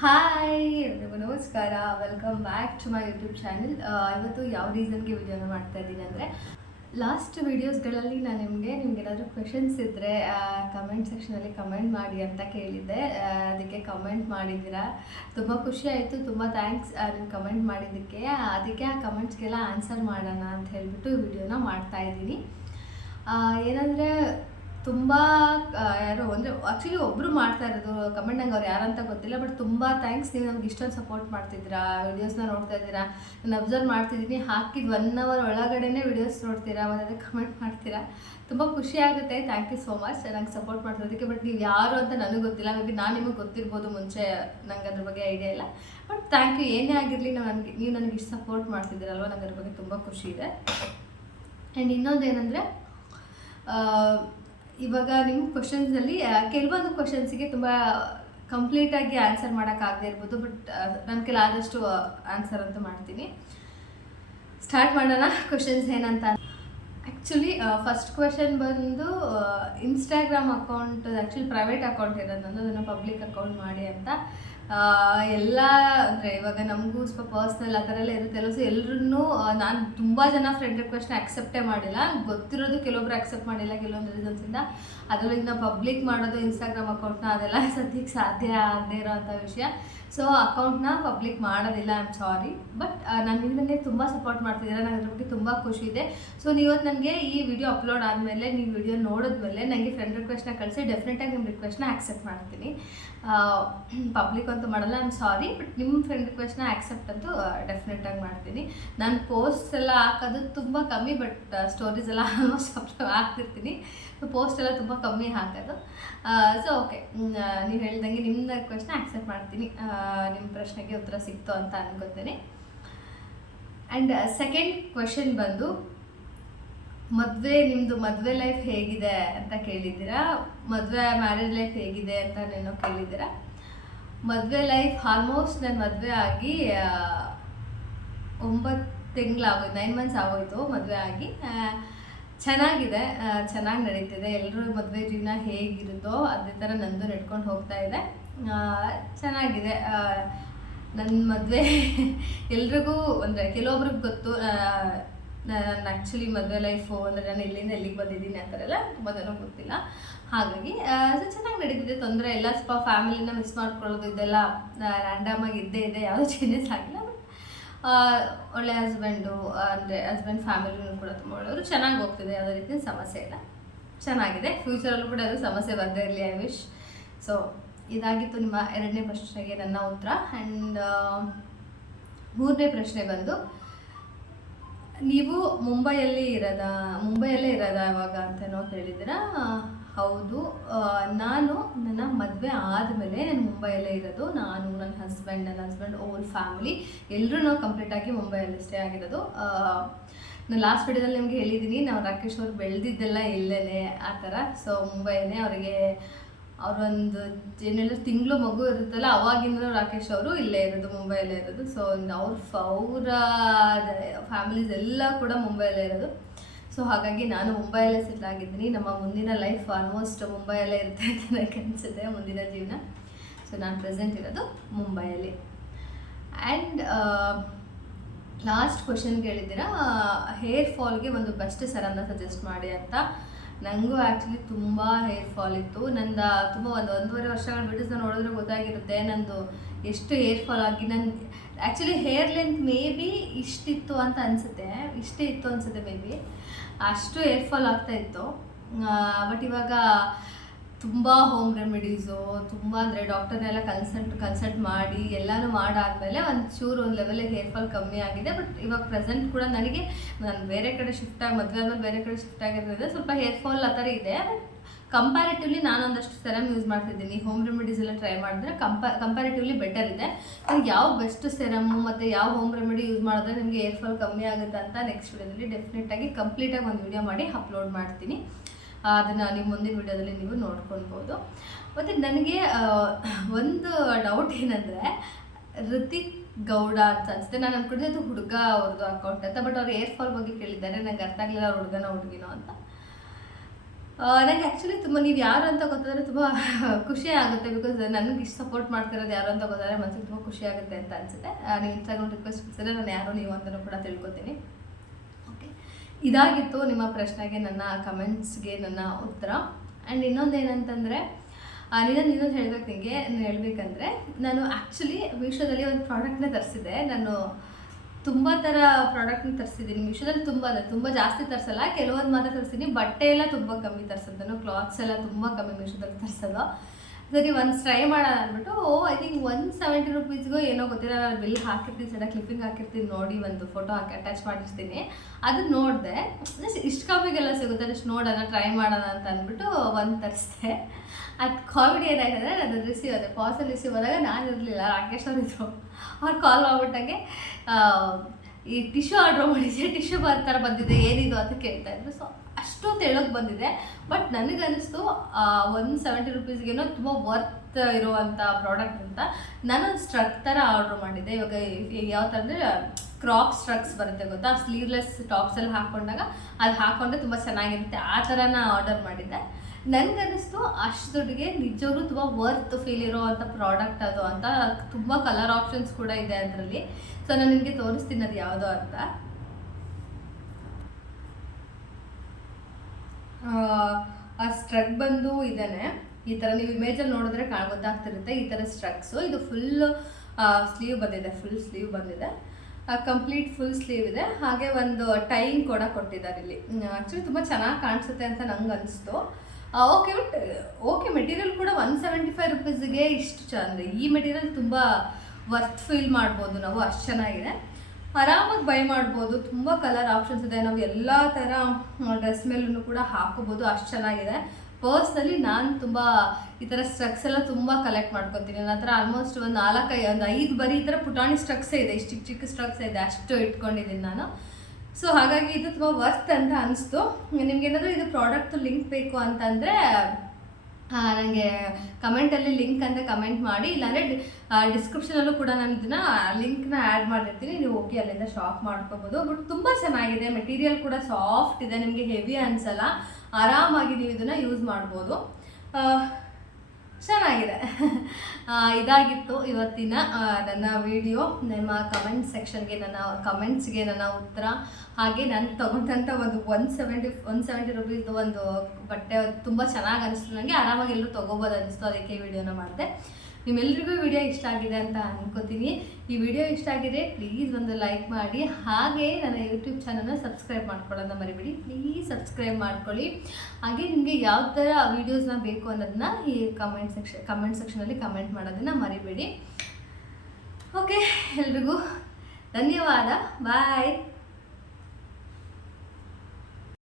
Hi ಎಲ್ರಿಗೂ ನಮಸ್ಕಾರ. Welcome back to my YouTube channel. ಇವತ್ತು ಯಾವ ರೀಸನ್ಗೆ ವಿಡಿಯೋನ ಮಾಡ್ತಾ ಇದ್ದೀನಿ ಅಂದರೆ, ಲಾಸ್ಟ್ ವೀಡಿಯೋಸ್ಗಳಲ್ಲಿ ನಾನು ನಿಮಗೆ ಏನಾದರೂ ಕ್ವೆಶನ್ಸ್ ಇದ್ದರೆ ಕಮೆಂಟ್ ಸೆಕ್ಷನಲ್ಲಿ ಕಮೆಂಟ್ ಮಾಡಿ ಅಂತ ಕೇಳಿದ್ದೆ. ಅದಕ್ಕೆ ಕಮೆಂಟ್ ಮಾಡಿದ್ದೀರಾ, ತುಂಬ ಖುಷಿ ಆಯಿತು. ತುಂಬ ಥ್ಯಾಂಕ್ಸ್ ನೀವು ಕಮೆಂಟ್ ಮಾಡಿದ್ದಕ್ಕೆ. ಅದಕ್ಕೆ ಆ ಕಮೆಂಟ್ಸ್ಗೆಲ್ಲ ಆನ್ಸರ್ ಮಾಡೋಣ ಅಂತ ಹೇಳಿಬಿಟ್ಟು ವಿಡಿಯೋನ ಮಾಡ್ತಾಯಿದ್ದೀನಿ. ಏನಂದರೆ ತುಂಬ ಯಾರೋ ಅಂದರೆ ಆ್ಯಕ್ಚುಲಿ ಒಬ್ಬರು ಮಾಡ್ತಾ ಇರೋದು ಕಮೆಂಟ್, ನಂಗೆ ಅವ್ರು ಯಾರಂತ ಗೊತ್ತಿಲ್ಲ. ಬಟ್ ತುಂಬ ಥ್ಯಾಂಕ್ಸ್, ನೀವು ನಮ್ಗೆ ಇಷ್ಟೊಂದು ಸಪೋರ್ಟ್ ಮಾಡ್ತಿದ್ದೀರಾ, ವೀಡಿಯೋಸ್ನ ನೋಡ್ತಾ ಇದ್ದೀರಾ. ನಾನು ಅಬ್ಸರ್ವ್ ಮಾಡ್ತಿದ್ದೀನಿ, ಹಾಕಿದ 1 hour ಒಳಗಡೆನೇ ವೀಡಿಯೋಸ್ ನೋಡ್ತೀರಾ, ಮತ್ತು ಅದಕ್ಕೆ ಕಮೆಂಟ್ ಮಾಡ್ತೀರಾ. ತುಂಬ ಖುಷಿ ಆಗುತ್ತೆ. ಥ್ಯಾಂಕ್ ಯು ಸೋ ಮಚ್ ನಂಗೆ ಸಪೋರ್ಟ್ ಮಾಡ್ತಿರೋದಕ್ಕೆ. ಬಟ್ ನೀವು ಯಾರು ಅಂತ ನನಗೆ ಗೊತ್ತಿಲ್ಲ. ಮೇ ಬಿ ನಾನು ನಿಮಗೆ ಗೊತ್ತಿರ್ಬೋದು ಮುಂಚೆ, ನಂಗೆ ಅದ್ರ ಬಗ್ಗೆ ಐಡಿಯಾ ಇಲ್ಲ. But thank you. ಏನೇ ಆಗಿರಲಿ ನೀವು ನನಗೆ ಇಷ್ಟು ಸಪೋರ್ಟ್ ಮಾಡ್ತಿದ್ದೀರಲ್ವ, ನಂಗೆ ಅದ್ರ ಬಗ್ಗೆ ತುಂಬ ಖುಷಿ ಇದೆ. ಆ್ಯಂಡ್ ಇನ್ನೊಂದೇನೆಂದರೆ, ಇವಾಗ ನಿಮ್ಮ ಕ್ವಶನ್ಸಲ್ಲಿ ಕೆಲವೊಂದು ಕ್ವಶನ್ಸಿಗೆ ತುಂಬ ಕಂಪ್ಲೀಟಾಗಿ ಆನ್ಸರ್ ಮಾಡೋಕ್ಕಾಗದೇ ಇರ್ಬೋದು. ಬಟ್ ನನ್ನ ಕೈಲಿ ಆದಷ್ಟು ಆನ್ಸರ್ ಅಂತೂ ಮಾಡ್ತೀನಿ. ಸ್ಟಾರ್ಟ್ ಮಾಡೋಣ. ಕ್ವಶನ್ಸ್ ಏನಂತ, ಆ್ಯಕ್ಚುಲಿ ಫಸ್ಟ್ ಕ್ವೆಶನ್ ಬಂದು Instagram account actually private account ಇರೋದು ನಂದು, ಅದನ್ನು ಪಬ್ಲಿಕ್ ಅಕೌಂಟ್ ಮಾಡಿ ಅಂತ. ಎಲ್ಲ ಅಂದರೆ ಇವಾಗ ನಮಗೂ ಸ್ವಲ್ಪ ಪರ್ಸ್ನಲ್ ಆ ಥರ ಎಲ್ಲ ಇರುತ್ತಲ್ಲ. ಸೊ ಎಲ್ಲರೂ ನಾನು ತುಂಬ ಜನ ಫ್ರೆಂಡ್ ರಿಕ್ವೆಸ್ಟ್ನ ಆಕ್ಸೆಪ್ಟೇ ಮಾಡಿಲ್ಲ. ಗೊತ್ತಿರೋದು ಕೆಲವೊಬ್ರು ಆಕ್ಸೆಪ್ಟ್ ಮಾಡಿಲ್ಲ ಕೆಲವೊಂದು ರೀಸನ್ಸಿಂದ. ಅದರಲ್ಲಿ ನಾವು ಪಬ್ಲಿಕ್ ಮಾಡೋದು ಇನ್ಸ್ಟಾಗ್ರಾಮ್ ಅಕೌಂಟ್ನ, ಅದೆಲ್ಲ ಸದ್ಯಕ್ಕೆ ಸಾಧ್ಯ ಆಗದೇ ಇರೋವಂಥ ವಿಷಯ. ಸೊ ಅಕೌಂಟ್ನ ಪಬ್ಲಿಕ್ ಮಾಡೋದಿಲ್ಲ, ಐ ಆಮ್ ಸಾರಿ. ಬಟ್ ನಾನು ನನಗೆ ತುಂಬ ಸಪೋರ್ಟ್ ಮಾಡ್ತಿದ್ದೀರಾ, ನನಗೆ ಅದ್ರ ಬಗ್ಗೆ ತುಂಬ ಖುಷಿ ಇದೆ. ಸೊ ನೀವತ್ತು ನನಗೆ ಈ ವಿಡಿಯೋ ಅಪ್ಲೋಡ್ ಆದಮೇಲೆ, ನೀವು ವಿಡಿಯೋ ನೋಡಿದ್ಮೇಲೆ ನನಗೆ ಫ್ರೆಂಡ್ ರಿಕ್ವೆಸ್ಟ್ನ ಕಳಿಸಿ ಡೆಫಿನೆಟಾಗಿ ನಿಮ್ಮ ರಿಕ್ವೆಸ್ಟ್ನ ಆಕ್ಸೆಪ್ಟ್ ಮಾಡ್ತೀನಿ. ಪಬ್ಲಿಕ್ ಅಂತೂ ಮಾಡಲ್ಲ, ಐ ಆಮ್ ಸಾರಿ. ಬಟ್ ನಿಮ್ಮ ಫ್ರೆಂಡ್ ರಿಕ್ವೆಸ್ಟ್ನ ಆಕ್ಸೆಪ್ಟ್ ಅಂತೂ ಡೆಫಿನೆಟಾಗಿ ಮಾಡ್ತೀನಿ. ನಾನು ಪೋಸ್ಟ್ ಎಲ್ಲ ಹಾಕೋದು ತುಂಬ ಕಮ್ಮಿ, ಬಟ್ ಸ್ಟೋರೀಸ್ ಎಲ್ಲ ಆಲ್ಮೋಸ್ಟ್ ಅಪ್ಲೋಡ್ ಹಾಕ್ತಿರ್ತೀನಿ. ಪೋಸ್ಟ್ ಎಲ್ಲ ತುಂಬ ಕಮ್ಮಿ ಹಾಕೋದು. ಸೊ ಓಕೆ, ನೀವು ಹೇಳ್ದಂಗೆ ನಿಮ್ಮ ರಿಕ್ವೆಸ್ಟ್ನ ಆಕ್ಸೆಪ್ಟ್ ಮಾಡ್ತೀನಿ. ನಿಮ್ಮ ಪ್ರಶ್ನೆಗೆ ಉತ್ತರ ಸಿಕ್ತು ಅಂತ ಅನ್ಕೋತೀನಿ. ಆ್ಯಂಡ್ ಸೆಕೆಂಡ್ ಕ್ವೆಶನ್ ಬಂದು, ನಿಮ್ಮದು ಮದುವೆ ಲೈಫ್ ಹೇಗಿದೆ ಅಂತ ಕೇಳಿದ್ದೀರಾ. ಮ್ಯಾರೇಜ್ ಲೈಫ್ ಹೇಗಿದೆ ಅಂತ ಏನೋ ಕೇಳಿದ್ದೀರಾ. ಮದುವೆ ಲೈಫ್ ಆಲ್ಮೋಸ್ಟ್ ನಾನು ಮದುವೆ ಆಗಿ 9 ತಿಂಗಳಾಗೋಯ್ತು, 9 months ಆಗೋಯ್ತು ಮದುವೆ ಆಗಿ. ಚೆನ್ನಾಗಿದೆ, ಚೆನ್ನಾಗಿ ನಡೀತಿದೆ. ಎಲ್ಲರೂ ಮದುವೆ ಜೀವನ ಹೇಗಿರುತ್ತೋ ಅದೇ ಥರ ನಂದು ನಡ್ಕೊಂಡು ಹೋಗ್ತಾ ಇದೆ. ಚೆನ್ನಾಗಿದೆ ನನ್ನ ಮದುವೆ. ಎಲ್ರಿಗೂ ಅಂದರೆ ಕೆಲವೊಬ್ರಿಗೆ ಗೊತ್ತು ನನ್ನ ಆ್ಯಕ್ಚುಲಿ ಮದುವೆ ಲೈಫು, ಅಂದರೆ ನಾನು ಇಲ್ಲಿಂದ ಎಲ್ಲಿಗೆ ಬಂದಿದ್ದೀನಿ ಆ ಥರ ಎಲ್ಲ ತುಂಬ ಜನಕ್ಕೆ ಗೊತ್ತಿಲ್ಲ. ಹಾಗಾಗಿ ಸೊ ಚೆನ್ನಾಗಿ ನಡೀತಿದೆ, ತೊಂದರೆ ಇಲ್ಲ. ಸ್ವಲ್ಪ ಫ್ಯಾಮಿಲಿನ ಮಿಸ್ ಮಾಡ್ಕೊಳ್ಳೋದು ಇದೆಲ್ಲ ರ್ಯಾಂಡಮಾಗಿ ಇದ್ದೇ ಇದೆ, ಯಾವುದೂ ಚೇಂಜಸ್ ಆಗಿಲ್ಲ. ಬಟ್ ಒಳ್ಳೆ ಹಸ್ಬೆಂಡು, ಅಂದರೆ ಹಸ್ಬೆಂಡ್ ಫ್ಯಾಮಿಲಿನೂ ಕೂಡ ತುಂಬ ಒಳ್ಳೆಯವರು. ಚೆನ್ನಾಗಿ ಹೋಗ್ತಿದೆ, ಯಾವುದೇ ರೀತಿ ಸಮಸ್ಯೆ ಇಲ್ಲ, ಚೆನ್ನಾಗಿದೆ. ಫ್ಯೂಚರಲ್ಲೂ ಕೂಡ ಅದು ಸಮಸ್ಯೆ ಬರದೇ ಇರಲಿ, ಐ ವಿಶ್. ಸೊ ಇದಾಗಿತ್ತು ನಿಮ್ಮ 2ನೇ ಪ್ರಶ್ನೆಗೆ ನನ್ನ ಉತ್ತರ. ಆ್ಯಂಡ್ 3ನೇ ಪ್ರಶ್ನೆ ಬಂದು, ನೀವು ಮುಂಬೈಯಲ್ಲೇ ಇರೋದಾ ಇವಾಗ ಅಂತನೋ ಹೇಳಿದ್ದೀರಾ. ಹೌದು, ನಾನು ನನ್ನ ಮದುವೆ ಆದಮೇಲೆ ನಾನು ಮುಂಬೈಯಲ್ಲೇ ಇರೋದು. ನಾನು, ನನ್ನ ಹಸ್ಬೆಂಡ್ ಓಲ್ ಫ್ಯಾಮಿಲಿ ಎಲ್ಲರೂ ನಾವು ಕಂಪ್ಲೀಟಾಗಿ ಮುಂಬೈಯಲ್ಲಿ ಸ್ಟೇ ಆಗಿರೋದು. ನಾನು ಲಾಸ್ಟ್ ವಿಡಿಯೋದಲ್ಲಿ ನಿಮಗೆ ಹೇಳಿದ್ದೀನಿ, ನಾವು ರಾಕೇಶ್ ಅವ್ರು ಬೆಳೆದಿದ್ದೆಲ್ಲ ಇಲ್ಲೇ ಆ ಥರ. ಸೊ ಮುಂಬೈಯೇ ಅವರೊಂದು ಏನೆಲ್ಲ ತಿಂಗಳು ಮಗು ಇರುತ್ತಲ್ಲ, ಅವಾಗಿಂದ ರಾಕೇಶ್ ಅವರು ಇಲ್ಲೇ ಇರೋದು, ಮುಂಬೈಯಲ್ಲೇ ಇರೋದು. ಸೊ ಅವರ ಫ್ಯಾಮಿಲೀಸ್ ಎಲ್ಲ ಕೂಡ ಮುಂಬೈಯಲ್ಲೇ ಇರೋದು. ಸೊ ಹಾಗಾಗಿ ನಾನು ಮುಂಬೈಯಲ್ಲೇ ಸೆಟ್ಲ್ ಆಗಿದ್ದೀನಿ. ನಮ್ಮ ಮುಂದಿನ ಲೈಫ್ ಆಲ್ಮೋಸ್ಟ್ ಮುಂಬೈಯಲ್ಲೇ ಇರುತ್ತೆ ಅಂತ ನನಗೆ ಅನಿಸುತ್ತೆ, ಮುಂದಿನ ಜೀವನ. ಸೊ ನಾನು ಪ್ರೆಸೆಂಟ್ ಇರೋದು ಮುಂಬೈಯಲ್ಲಿ. ಆ್ಯಂಡ್ ಲಾಸ್ಟ್ ಕ್ವೆಶನ್ ಕೇಳಿದ್ದೀರಾ, ಹೇರ್ ಫಾಲ್ಗೆ ಒಂದು ಬೆಸ್ಟ್ ಸರನ್ನ ಸಜೆಸ್ಟ್ ಮಾಡಿ ಅಂತ. ನನಗೂ ಆ್ಯಕ್ಚುಲಿ ತುಂಬ ಹೇರ್ ಫಾಲ್ ಇತ್ತು. ನಂದು ತುಂಬ 1.5 ವರ್ಷಗಳ ವೀಡಿಯೋಸ್ನ ನೋಡಿದ್ರೆ ಗೊತ್ತಾಗಿರುತ್ತೆ ನಂದು ಎಷ್ಟು ಹೇರ್ ಫಾಲ್ ಆಗಿ. ನಾನು actually hair length may be ಇಷ್ಟೇ ಇತ್ತು ಅನಿಸುತ್ತೆ ಮೇ ಬಿ. ಅಷ್ಟು ಹೇರ್ ಫಾಲ್ ಆಗ್ತಾಯಿತ್ತು. ಬಟ್ ಇವಾಗ ತುಂಬ ಹೋಮ್ ರೆಮಿಡೀಸು, ತುಂಬ ಅಂದರೆ ಡಾಕ್ಟರ್ನೆಲ್ಲ ಕನ್ಸಲ್ಟ್ ಮಾಡಿ ಎಲ್ಲನೂ ಮಾಡಾದಮೇಲೆ ಒಂದು ಲೆವೆಲಿಗೆ ಹೇರ್ ಫಾಲ್ ಕಮ್ಮಿ ಆಗಿದೆ. ಬಟ್ ಇವಾಗ ಪ್ರೆಸೆಂಟ್ ಕೂಡ ನಾನು ಬೇರೆ ಕಡೆ ಮದುವೆ ಆದಮೇಲೆ ಬೇರೆ ಕಡೆ ಶಿಫ್ಟ್ ಆಗಿರೋದ್ರಿಂದ ಸ್ವಲ್ಪ ಹೇರ್ ಫಾಲ್ ಆ ಥರ ಇದೆ. ಬಟ್ ಕಂಪ್ಯಾರಿಟಿವ್ಲಿ ನಾನು ಒಂದಷ್ಟು ಸೆರಮ್ ಯೂಸ್ ಮಾಡ್ತಿದ್ದೀನಿ. ಹೋಮ್ ರೆಮಿಡೀಸ್ ಎಲ್ಲ ಟ್ರೈ ಮಾಡಿದ್ರೆ ಕಂಪ್ಯಾರಿಟಿವ್ಲಿ ಬೆಟರ್ ಇದೆ. ನನಗೆ ಯಾವ ಬೆಸ್ಟ್ ಸೆರಮ್ಮು ಮತ್ತು ಯಾವ ಹೋಮ್ ರೆಮಿಡಿ ಯೂಸ್ ಮಾಡಿದ್ರೆ ನಿಮಗೆ ಹೇರ್ ಫಾಲ್ ಕಮ್ಮಿ ಆಗುತ್ತೆ ಅಂತ ನೆಕ್ಸ್ಟ್ ವಿಡಿಯೋದಲ್ಲಿ ಡೆಫಿನೆಟಾಗಿ ಕಂಪ್ಲೀಟಾಗಿ ಒಂದು ವಿಡಿಯೋ ಮಾಡಿ ಅಪ್ಲೋಡ್ ಮಾಡ್ತೀನಿ. ಅದನ್ನು ನೀವು ಮುಂದಿನ ವಿಡಿಯೋದಲ್ಲಿ ನೀವು ನೋಡ್ಕೊಳ್ಬೋದು. ಮತ್ತು ನನಗೆ ಒಂದು ಡೌಟ್ ಏನಂದರೆ, ಋತಿಕ್ ಗೌಡ ಅಂತ ಅನಿಸುತ್ತೆ, ನಾನು ಅಂದ್ಕೊಂಡಿದ್ದೆ ಅದು ಹುಡುಗ ಅವ್ರದ್ದು ಅಕೌಂಟ್ ಅಂತ. ಬಟ್ ಅವ್ರು ಹೇರ್ ಫಾಲ್ ಬಗ್ಗೆ ಕೇಳಿದ್ದಾರೆ, ನನಗೆ ಅರ್ಥ ಆಗಲಿಲ್ಲ ಅವ್ರು ಹುಡುಗನೋ ಅಂತ. ನನಗೆ ಆ್ಯಕ್ಚುಲಿ ತುಂಬ ನೀವು ಯಾರು ಅಂತ ಗೊತ್ತಾದರೆ ತುಂಬ ಖುಷಿ ಆಗುತ್ತೆ. ಬಿಕಾಸ್ ನನಗೆ ಇಷ್ಟು ಸಪೋರ್ಟ್ ಮಾಡ್ತಿರೋದು ಯಾರು ಅಂತ ಗೊತ್ತಾದರೆ ಮನಸ್ಸಿಗೆ ತುಂಬ ಖುಷಿ ಆಗುತ್ತೆ ಅಂತ ಅನಿಸುತ್ತೆ. ನೀವು ಇನ್ಸ್ಟಾಗ್ರಾಮ್ ರಿಕ್ವೆಸ್ಟ್ ಕಳಿಸಿದ್ರೆ ನಾನು ಯಾರು ನೀವು ಅಂತಲೂ ಕೂಡ ತಿಳ್ಕೊತೀನಿ. ಓಕೆ, ಇದಾಗಿತ್ತು ನಿಮ್ಮ ಪ್ರಶ್ನೆಗೆ ನನ್ನ ಕಮೆಂಟ್ಸ್ಗೆ ನನ್ನ ಉತ್ತರ. ಆ್ಯಂಡ್ ಇನ್ನೊಂದೇನಂತಂದರೆ ಇನ್ನೊಂದು ಹೇಳ್ಬೇಕಂದ್ರೆ ನಾನು ಆ್ಯಕ್ಚುಲಿ ಮೀಶೋದಲ್ಲಿ ಒಂದು ಪ್ರಾಡಕ್ಟ್ನ ತರಿಸಿದೆ. ನಾನು ತುಂಬ ಥರ ಪ್ರಾಡಕ್ಟ್ನ ತರಿಸಿದ್ದೀನಿ ಮೀಶೋದಲ್ಲಿ. ತುಂಬ ಜಾಸ್ತಿ ತರಿಸಲ್ಲ, ಕೆಲವೊಂದು ಮಾತ್ರ ತರಿಸ್ತೀನಿ. ಬಟ್ಟೆ ಎಲ್ಲ ತುಂಬ ಕಮ್ಮಿ ತರಿಸೋದು ನಾನು, ಕ್ಲಾತ್ಸ್ ಎಲ್ಲ ತುಂಬ ಕಮ್ಮಿ ಮೀಶೋದಲ್ಲಿ ತರಿಸೋದು. ಸರಿ ಒಂದು ಟ್ರೈ ಮಾಡೋಣ ಅಂದ್ಬಿಟ್ಟು ಐ ಥಿಂಕ್ 170 ರೂಪೀಸ್ಗೂ ಏನೋ ಗೊತ್ತಿಲ್ಲ, ನಾನು ಬಿಲ್ ಹಾಕಿರ್ತೀನಿ, ಸೈಡಾಗಿ ಕ್ಲಿಪ್ಪಿಂಗ್ ಹಾಕಿರ್ತೀನಿ ನೋಡಿ, ಒಂದು ಫೋಟೋ ಹಾಕಿ ಅಟ್ಯಾಚ್ ಮಾಡಿರ್ತೀನಿ. ಅದನ್ನ ನೋಡಿದೆ, ಇಷ್ಟು ಕಮ್ಮಿಗೆಲ್ಲ ಸಿಗುತ್ತೆ, ಅಷ್ಟು ನೋಡೋಣ ಟ್ರೈ ಮಾಡೋಣ ಅಂತ ಅಂದ್ಬಿಟ್ಟು ಒಂದು ತರಿಸಿದೆ. ಅದು ಕಾಮಿಡಿ ಏನಾಯ್ತು ಅಂದರೆ ನಾನು ರಿಸೀವ್ ಆದೆ, ಪಾರ್ಸಲ್ ರಿಸೀವ್ ಆದಾಗ ನಾನು ಇರಲಿಲ್ಲ, ರಾಕೇಶ್ ಅವ್ರು ಇದ್ರು. ಅವ್ರು ಕಾಲ್ ಮಾಡ್ಬಿಟ್ಟಾಗೆ ಈ ಟಿಶ್ಯೂ ಆರ್ಡ್ರ್ ಮಾಡಿದ್ದೆ, ಟಿಶ್ಯೂ ಥರ ಬಂದಿದೆ, ಏನಿದು ಅಂತ ಕೇಳ್ತಾಯಿದ್ರು. ಸೊ ಅಷ್ಟು ತೆಳಗೆ ಬಂದಿದೆ. ಬಟ್ ನನಗನ್ನಿಸ್ತು 170 ರೂಪೀಸ್ಗೇನೋ ತುಂಬ ವರ್ತ್ ಇರುವಂಥ ಪ್ರಾಡಕ್ಟ್ ಅಂತ. ನಾನೊಂದು ಸ್ಟ್ರಕ್ ಥರ ಆರ್ಡ್ರ್ ಮಾಡಿದ್ದೆ. ಇವಾಗ ಯಾವ ಥರ ಅಂದರೆ ಕ್ರಾಪ್ ಸ್ಟ್ರಕ್ಸ್ ಬರುತ್ತೆ ಗೊತ್ತಾ, ಸ್ಲೀವ್ಲೆಸ್ ಟಾಪ್ಸ್ ಎಲ್ಲ ಹಾಕ್ಕೊಂಡಾಗ ಅದು ಹಾಕ್ಕೊಂಡ್ರೆ ತುಂಬ ಚೆನ್ನಾಗಿರುತ್ತೆ, ಆ ಥರನ ಆರ್ಡರ್ ಮಾಡಿದ್ದೆ. ನನಗನ್ನಿಸ್ತು ಅಷ್ಟು ದುಡ್ಡಿಗೆ ನಿಜವಾಗ್ಲೂ ತುಂಬ ವರ್ತ್ ಫೀಲ್ ಇರೋವಂಥ ಪ್ರಾಡಕ್ಟ್ ಅದು ಅಂತ. ತುಂಬ ಕಲರ್ ಆಪ್ಷನ್ಸ್ ಕೂಡ ಇದೆ ಅದರಲ್ಲಿ. ಸೊ ನಾನು ನಿಮಗೆ ತೋರಿಸ್ತೀನಿ ಅದು ಯಾವುದೋ ಅಂತ. ಆ ಸ್ಟ್ರಕ್ ಬಂದು ಇದೇನೆ, ಈ ಥರ ನೀವು ಇಮೇಜಲ್ಲಿ ನೋಡಿದ್ರೆ ಗೊತ್ತಾಗ್ತಿರುತ್ತೆ. ಈ ಥರ ಸ್ಟ್ರಕ್ಸು, ಇದು ಫುಲ್ ಸ್ಲೀವ್ ಬಂದಿದೆ, ಫುಲ್ ಸ್ಲೀವ್ ಬಂದಿದೆ, ಕಂಪ್ಲೀಟ್ ಫುಲ್ ಸ್ಲೀವ್ ಇದೆ. ಹಾಗೆ ಒಂದು ಟೈಯಿಂಗ್ ಕೂಡ ಕೊಟ್ಟಿದ್ದಾರೆ ಇಲ್ಲಿ. ಆ್ಯಕ್ಚುಲಿ ತುಂಬ ಚೆನ್ನಾಗಿ ಕಾಣಿಸುತ್ತೆ ಅಂತ ನಂಗೆ ಅನಿಸ್ತು. ಓಕೆ ಮೆಟೀರಿಯಲ್ ಕೂಡ 175 ರೂಪೀಸ್ಗೆ ಇಷ್ಟು ಚೆಂದ. ಈ ಮೆಟೀರಿಯಲ್ ತುಂಬ ವರ್ತ್ ಫೀಲ್ ಮಾಡ್ಬೋದು ನಾವು, ಅಷ್ಟು ಚೆನ್ನಾಗಿದೆ, ಆರಾಮಾಗಿ ಬೈ ಮಾಡ್ಬೋದು. ತುಂಬ ಕಲರ್ ಆಪ್ಷನ್ಸ್ ಇದೆ, ನಾವು ಎಲ್ಲ ಥರ ಡ್ರೆಸ್ ಮೇಲೂ ಕೂಡ ಹಾಕೋಬೋದು, ಅಷ್ಟು ಚೆನ್ನಾಗಿದೆ. ಪರ್ಸ್ನಲಿ ನಾನು ತುಂಬ ಈ ಥರ ಸ್ಟ್ರಕ್ಸ್ ಎಲ್ಲ ತುಂಬ ಕಲೆಕ್ಟ್ ಮಾಡ್ಕೊತೀನಿ. ನನ್ನ ಹತ್ರ ಆಲ್ಮೋಸ್ಟ್ ಒಂದು 4-5 ಬರೀ ಈ ಥರ ಪುಟಾಣಿ ಸ್ಟ್ರಕ್ಸೇ ಇದೆ, ಇಷ್ಟು ಚಿಕ್ಕ ಸ್ಟ್ರಕ್ಸ್ ಇದೆ, ಅಷ್ಟು ಇಟ್ಕೊಂಡಿದ್ದೀನಿ ನಾನು. ಸೊ ಹಾಗಾಗಿ ಇದು ತುಂಬ ವರ್ತ್ ಅಂತ ಅನಿಸ್ತು. ನಿಮ್ಗೇನಾದರೂ ಇದು ಪ್ರಾಡಕ್ಟ್ ಲಿಂಕ್ ಬೇಕು ಅಂತಂದರೆ ನನಗೆ ಕಮೆಂಟಲ್ಲಿ ಲಿಂಕ್ ಅಂತ ಕಮೆಂಟ್ ಮಾಡಿ, ಇಲ್ಲಾಂದರೆ ಡಿಸ್ಕ್ರಿಪ್ಷನಲ್ಲೂ ಕೂಡ ನಾನು ಇದನ್ನು ಲಿಂಕ್ನ ಆ್ಯಡ್ ಮಾಡಿರ್ತೀನಿ, ನೀವು ಹೋಗಿ ಅಲ್ಲಿಂದ ಶಾಪ್ ಮಾಡ್ಕೋಬೋದು. ಬಟ್ ತುಂಬ ಚೆನ್ನಾಗಿದೆ, ಮೆಟೀರಿಯಲ್ ಕೂಡ ಸಾಫ್ಟ್ ಇದೆ, ನಿಮಗೆ ಹೆವಿ ಅನಿಸಲ್ಲ, ಆರಾಮಾಗಿ ನೀವು ಇದನ್ನು ಯೂಸ್ ಮಾಡ್ಬೋದು, ಚೆನ್ನಾಗಿದೆ. ಇದಾಗಿತ್ತು ಇವತ್ತಿನ ನನ್ನ ವಿಡಿಯೋ. ನಿಮ್ಮ ಕಮೆಂಟ್ ಸೆಕ್ಷನ್ಗೆ ನನ್ನ ಕಮೆಂಟ್ಸ್ಗೆ ನನ್ನ ಉತ್ತರ. ಹಾಗೆ ನಾನು ತೊಗೊಂಡಂಥ ಒಂದು 170 ರೂಪೀಸ್ದು ಒಂದು ಬಟ್ಟೆ ತುಂಬ ಚೆನ್ನಾಗಿ ಅನಿಸ್ತು ನನಗೆ, ಆರಾಮಾಗಿ ಎಲ್ಲರೂ ತೊಗೋಬೋದು ಅನಿಸ್ತು, ಅದಕ್ಕೆ ಈ ವಿಡಿಯೋನ ಮಾಡಿದೆ. ನಿಮ್ಮೆಲ್ಲರಿಗೂ ವಿಡಿಯೋ ಇಷ್ಟ ಆಗಿದೆ ಅಂತ ಅನ್ಕೋತೀನಿ. ಈ ವಿಡಿಯೋ ಇಷ್ಟ ಆಗಿದೆ ಪ್ಲೀಸ್ ಒಂದು ಲೈಕ್ ಮಾಡಿ, ಹಾಗೆ ನನ್ನ ಯೂಟ್ಯೂಬ್ ಚಾನಲ್ನ ಸಬ್ಸ್ಕ್ರೈಬ್ ಮಾಡ್ಕೊಳ್ಳೋದನ್ನ ಮರಿಬೇಡಿ, ಪ್ಲೀಸ್ ಸಬ್ಸ್ಕ್ರೈಬ್ ಮಾಡ್ಕೊಳ್ಳಿ. ಹಾಗೆ ನಿಮಗೆ ಯಾವ ಥರ ವೀಡಿಯೋಸ್ನ ಬೇಕು ಅನ್ನೋದನ್ನ ಈ ಕಮೆಂಟ್ ಸೆಕ್ಷನಲ್ಲಿ ಕಮೆಂಟ್ ಮಾಡೋದನ್ನು ಮರಿಬೇಡಿ. ಓಕೆ, ಎಲ್ರಿಗೂ ಧನ್ಯವಾದ, ಬಾಯ್.